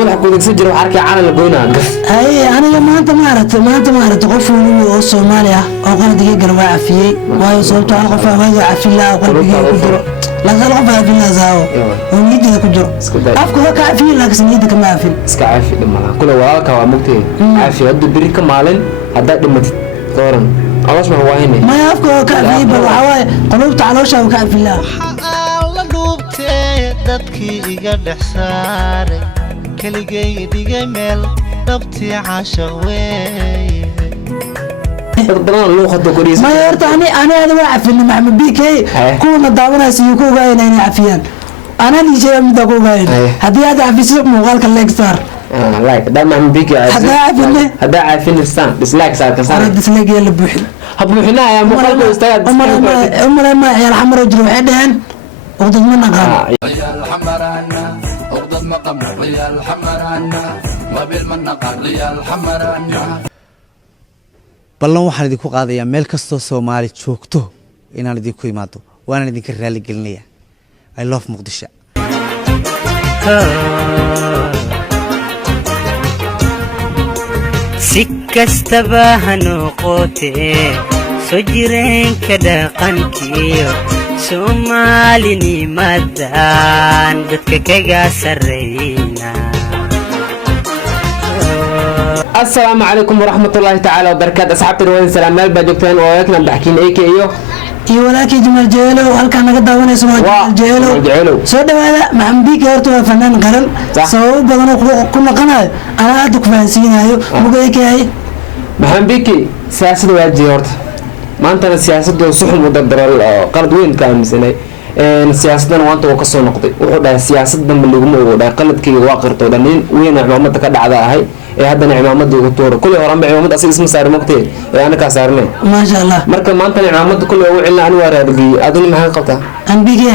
madax ku degsan jiro waxaa arkay calan la goynaa gaf ay aniga maanta ma aragtay qof weyn oo Soomaali ah oo qalbiga garwaa cafiyay waayo sababtoo ah qof waaga cafilaa qalbiga ku jiro la qal qof cafilaa zaawo oo niyadda ku jiro afku ka cafiyay laakiin niyadda kama cafin iska cafi dhimala kula walaalka waa mugtay cafi hadda biri ka maalin hadda dhimatid dooran الله ما هو هنا ما يفكر كافي بالعواي قلوب تعالوش أو كافي لا الله دوبتي دتكي يقدر حساري كل جاي دي جمال دبتي عشوي ما يرتعني أنا هذا واقف إنه محمد بيكي كون الضامن سيكون جاي نحن عفيان أنا اللي جاي من دكوا جاي هذي هذا عفيس مغال كالليكستار لايك ده ما بيجي هذا عارفين السان ديسلايك صار كسر أنا ديسلايك يلا بوحي هبوحنا يا مخالف أستاذ أمر ما يا الحمر رجل وحدهن وقدم منا قام يا الحمرانا وقدم مقام يا الحمرانا ما بالمنقر يا الحمرانا ballan waxaan idinku qaadayaa meel kastoo Soomaali joogto inaan idinku imaado waan idinka raali gelinayaa I love Muqdisho sikastaba hanoqotee soo jireen ka dhaqankiyo Soomaalinimadan dadka kaga sarreeyna السلام عليكم ورحمة الله تعالى وبركاته أصحاب الوين سلام مال بجوكتين وياكنا بحكين إيكي إيوه ولكن جمال جيلو هل كان قد وانا اسمه جيلو سو دوادا محمد بيكي هرتو فنان قرن سو بدنا كنا قناه انا ادك فانسينايو مغيكي هي محمد بيكي سياسة واجي هرت ما انت السياسة دو سحن مدبر قرد وين كان مسناي السياسة وانت وكسو نقطي وحدا السياسة دم اللي قمو ودا قلدكي واقرتو دنين وين عمامتك دعدا هي هذا عمامد دكتور كل يوم عمامد أصير اسمه صار مقتي أنا كسرني ما شاء الله مركب ما أنت عمامد كل يوم إلا أنا ورا رجلي أظن ما هنقطع أنا بيجي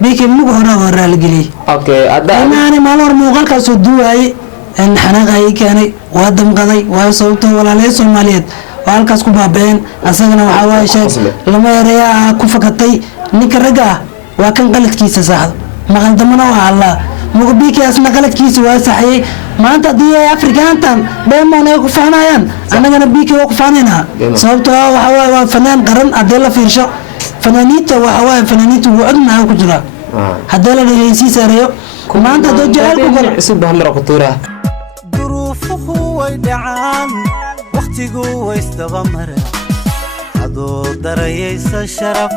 بيجي مو ورا رجلي أوكي أدا أنا ما لور موقع كسودو هاي إن حنا غاي كاني وادم قضي وصوته ولا ليس ماليت وهالكاس كوبابين أسجنا وحواي شيء لما يريا كوفكتي نكرجع وكان قلت كيس صاحب ما قدمنا والله مقبيك أسمع قلت كيس واسحي ما أنت دي أفريقيان تام دائما أنا يقفانيان أنا جنا بيك يقفانينا صوته وحواي فنان قرن أدلة فرشة فنانيت وحواي فنانيت وعدنا وكجرا هدلا اللي ساريو ما أنت دجال كجرا سبحان الله قطورة ظروفه ويدعان وقتي جوا يستغمر هذا دريس الشرف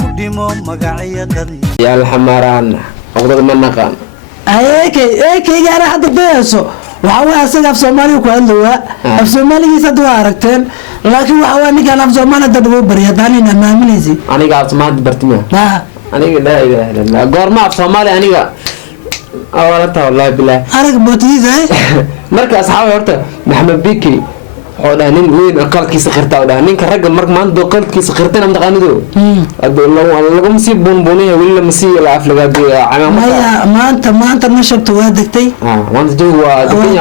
قديمه مقعية دري يا الحمران أقدر من نقان ايكي انا حد بيسو وحاول اسقف سومالي كوالوا اف سومالي يسدوا عرفتين لكن وحاول نيجي انا في سومالي دبو بريداني ما مليزي انا قاعد سمعت برتمه لا انا لا اله الا الله غورما في سومالي انا اولتها والله بالله ارق بوتيز هاي marka asxaabay horta maxamed biki xoolaha nin weyn qalkiisa qirta oo ninka ragga marka maanta qalkiisa qirtana maqaanido lagu masii bunbuniya willa masii la aflagaadi maanta nashabtu waa degtay maanta joog waa degtay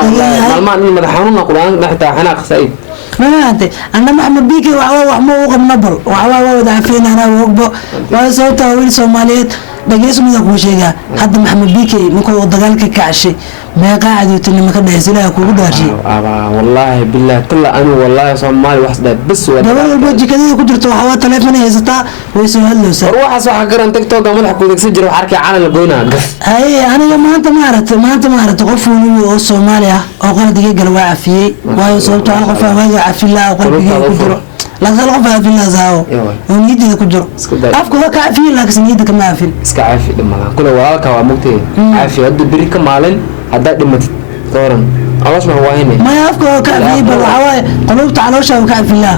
maalmaan in madaxanuuna quraan dhaxta xanaaq sayid maanta anna maxamed biki wax ma ugu qabnabal waxa wada afeena wogbo waa sababta wiil Soomaaliyeed dhageys mid ku sheega hadda maxamed biki markuu dagaalka ka cashay ما قاعد يتني كده يسلا كوكو دارشي والله بالله كل أنا والله صومالي واحد بس ولا دبل البوجي كده كنت حوا تلفون يسطا ويسو هلو سر روح اسوا حقرن تيك توك مدح كو دغسجر وحركي عالم لغوينا اي انا ما انت ما عرفت قف ولو Soomaali ah oo qalbiga galwa cafiyay waayo sababtoo ah qof waaga cafilaa qalbiga ku jiro la qal qof cafilaa zaawo oo niyadda ku jiro afku ka cafiyay laakiin niyadda kama cafin iska cafi dhimala kula walaalka waa mugtay cafi hadda biri ka maalin hadda dhimatid dooran الله ما هو هنا ما يفكر كافي بالعواي قلوب تعالوش أو كافي لا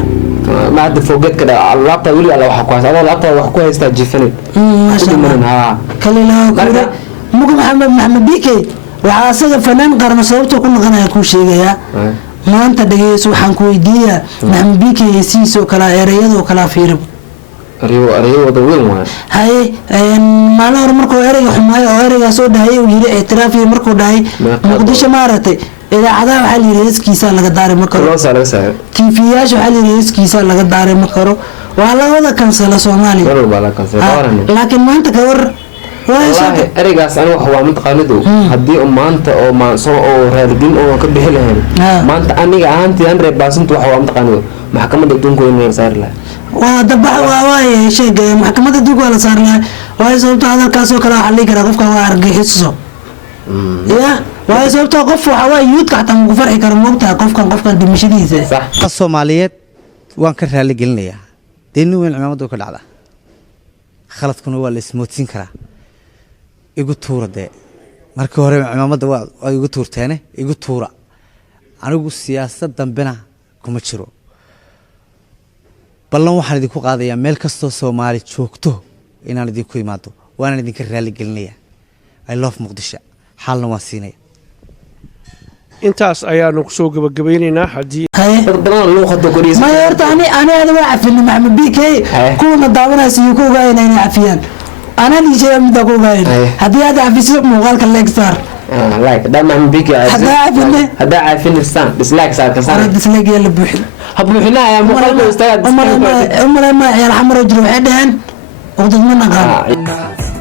ما عاد فوقت كده اللابطة يقولي على وحكوها هذا اللابطة وحكوها يستجفني ما شاء الله كلي له كده ممكن محمد بيكي وعاسق فنان قرن صوته كل غنى يكون شيء يا ما أنت دقيس وحنكوي ديا محمد بيكي يسيسو كلا إرياد وكلا فيرب أريو ودوين واحد هاي ما له مركو أريج حماية أو أريج سود هاي ويري اعترافي مركو داي مقدش مارته إذا عذا حل رئيس كيسا لقدار مكرو كيفياش حل رئيس كيسا لقدار مكرو وعلى هذا كنسل Soomaali لكن ما أنت كور والله أرجع أنا وهو متقاندو هدي ما أنت أو ما سو أو رادين أو كبيه لهم ما أنت أنا أنت أنا باسنت وهو متقاندو محكمة الدون كوين صار له ودبح واي شيء محكمة الدون ولا صار له واي صوت هذا الكاس وكلا حلي كذا قف كوا أرجع حسه يا واي صوت قف وحواي يوت كحتى مغفر حكر موقتها قف كان بمشي صح الصوماليات وان كرها اللي قلنا يا دينو وين عمامته كل على خلطكم هو اللي سموتين كرا igu tuura de markii hore ciidamada waa igu tuurteene igu tuura anigu siyaasad dambena kuma jiro ballan waxaan idinku qaadayaa meel kasto Soomaali joogto inaan idinku imaado waan idinka raali gelinayaa I love Muqdisho xalna waan siinaya intaas ayaanu ku soo gabagabaynaynaa hadii badan loo khado guriis ma yarta ani hada waa afin Maxamed BK kuuna daawanaysa iyo kuuga inay afiyaan أنا اللي جاي من دقوق هاي هذي هذا عفيس مغالك اللايكستار لايك ده ما بيجي هذا عارفين السان ديسلايك صار كسر أنا ديسلايك يلا بوحي هبوحنا يا مغالك أستاذ أمر ما يا الحمر وجرو عدهن وضد من نقال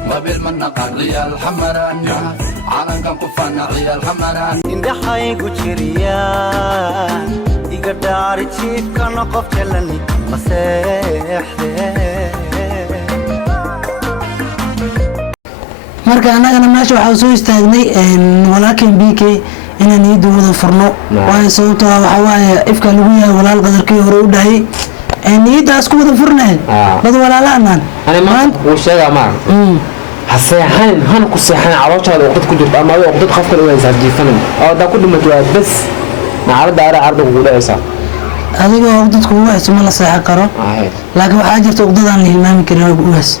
ما بالمن قال يا الحمرانا على كم كفنا يا الحمرانا إن حي كشريان يقدر يشيف كان قف جلني مسيح marka anagana meesha waxa soo istaagnay walaakin BK inaan niido wada furno way sababtoo waxa waaye ifka lagu yahay walaal qadarkii hore u dhahay niidaas ku wada furnay dad walaalaanan ana ma uu sheega ma haseexan han ku seexan calooshaada waqti ku jirto ama waqti qofka la waysaa jiifan oo da ku dhimato bas nacalada ara ardo ugu dhaysa adiga waqti ku wayso ma la seexan karo laakiin waxa jirta waqtidan la hilmaami karin ugu waas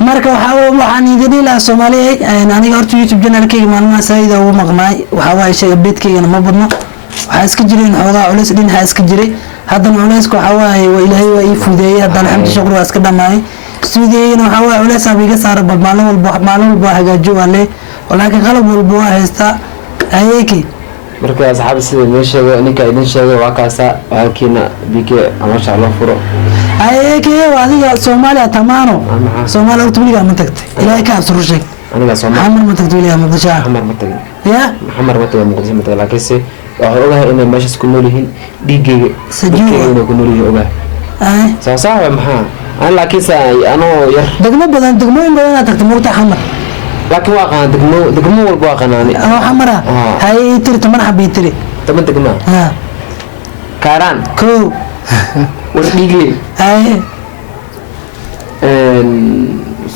marka waxaan idin ilaa Soomaaliya aniga horta YouTube channel-kayga maalmaha saayida ugu maqnaay waxa waa sheegay beedkaygana ma badno waxa iska jireen xoogaa culeys dhinaca iska jiray haddana culeyska waxa waa ilaahay waa ii fudeeyay haddana xamdi shukr waa iska dhamaay studio-na waxa waa culeys abiga saar maalin walba hagaajo wale laakiin qalab walba waa haysta ayeke marka asxaab sida ma sheegay ninka idin sheegay waa kaasa halkiina BK ama sha Allah furo ayeke wadiga Soomaaliya tamaano Soomaaliya utbiliga ma tagtay ilaahay ka absuru sheeg aniga Soomaaliya Muhammad ma tagtay ilaahay Muqdisho Muhammad ma tagin ya Muhammad ma tagin Muqdisho ma tagin laakiin se waxa ogahay inay meesha isku nool yihiin dhiigayga sajiyo ku nool yihiin ogahay soo maxaa aan laakiin anoo yar degmooyin badan tagtay Muqdisho Muhammad laakiin waa qaan degmo walba waa qanaani xamara hay tirta marxab tiri tama degma kaaraan ko ورديجلي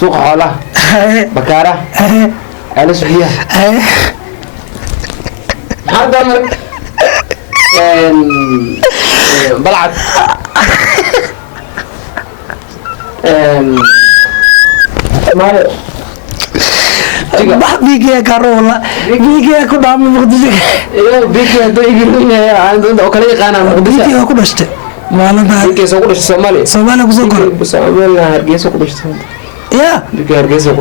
سوق حوله بكارة على سبيا هذا من بلعت ماله بيجي يا كارولا بيجي يا كنا من مقدسك إيه بيجي هذا يقولون يا عند أكلي قانا مقدسك بيجي يا كناشته maalinta BK soo qudashay Soomaaliya ku soo kor Soomaaliya Hargeysa ku dhashay ya BK Hargeysa ku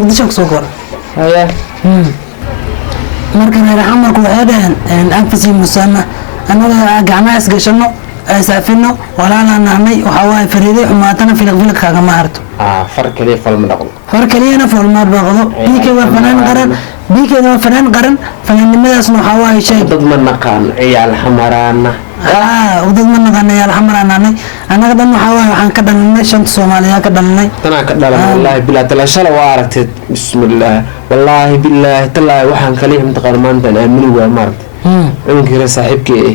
Muqdisho ku soo kor haya marka reer xamarku waxay dhahan anfasi musama anaga gacmaha isgashano saafino walaalana nahnay waxa waay fariiday xumaatana filaq kaaga ma harto far kaliya falma dhaqo far kaliyana falma dhaqdo BK waa fanaan qaran fanaannimadaasna waxa waay shay dad ma naqaan ciyaal xamaraana ودد من نقلنا يا الحمر أنا قدام حوالي عن كذا من شنط سوماليا كذا من أنا كذا والله بالله تلا شلا وارت بسم الله والله بالله تلا وحن خليه متقارمان تنامني ومرت يمكن صاحبك إيه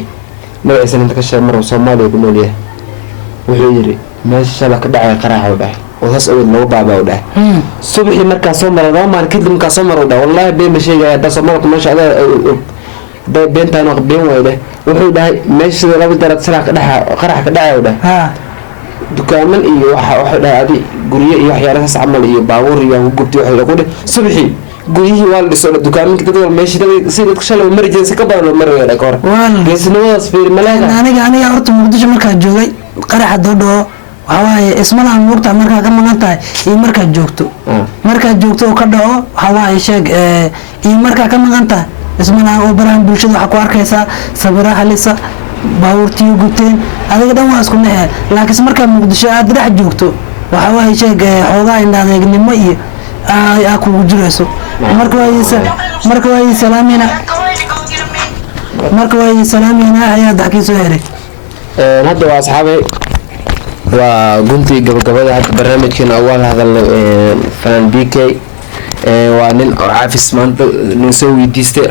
ما يسمى تكشف مرة سومالي يقولوا ليه وحيري ما شلا كذا قراها وده وهسأل لو بابا وده صبحي مركز سومر رومان كده مركز سومر وده والله بين مشي ده سومر ما شاء الله بنتان وقبين وده wuxuu dhahay meesha laba darad sarax ka dhacay dukaaman iyo waxa dhahay adi guriye iyo waxyaalahaas camal iyo baabuur iyo gubtay waxa ku dhig subaxii guriyihii waa la dhisay dukaamanka dadka meesha sidii shalay emergency ka badan mar weeyay kor geesnimadaas fiir malaga aniga horta Muqdisho markaa joogay qaraxa doodo waxa waaye ismalaan murta markaa ka maqan tahay iyo markaa joogto oo ka dhaco waxa waaye sheeg iyo markaa ka maqan tahay ismana oo baraan bulshada waxa ku arkaysa sabira halisa baawurtii gubteen adiga dhan waa isku nehe laakiin marka Muqdisho aad dhex joogto waxa way sheeg xoogaa indhadeegnimo iyo kugu jirayso marka waa salaamina ayaa daxkii soo heray hadda waa asxaabay waa guntii gabagabada hadda barnaamijkeena awal hadalna fanaan BK waa nin caafis maanta noo soo weydiistay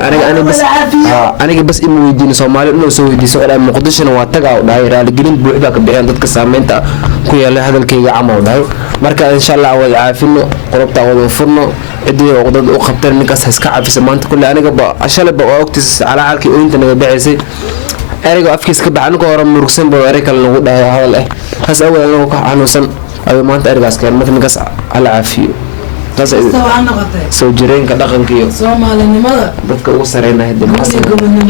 aniga bas ima weydiin Soomaali inuu soo weydiiso oo Muqdishona waa tagaa oo dhahay raali gelin buuxda ka bixiyaan dadka saameynta ku yeelay hadalkayga camal dhahay marka insha Allah wada caafino qolobta wada furno cidii oo dad u qabteen ninkaas iska caafisa maanta kulli aniga shalay waa waqtiis calaalkii oo inta naga dhaceysay ariga afkiis ka baxan ko hore murugsan baa ariga kale lagu dhahay hadal has awal lagu ka xanuunsan ay maanta arigaas keen marka ninkaas ala caafiyo soo jireenka dhaqanka iyo Soomaalinimada dadka ugu sareeyay hadda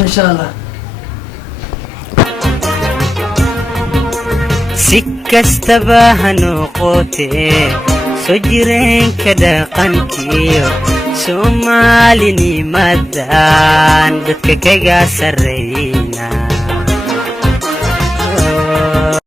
insha Allah si kastaba ha noqotee soo jireenka dhaqankiyo Soomaalinimadan dadka kaga sarreeyna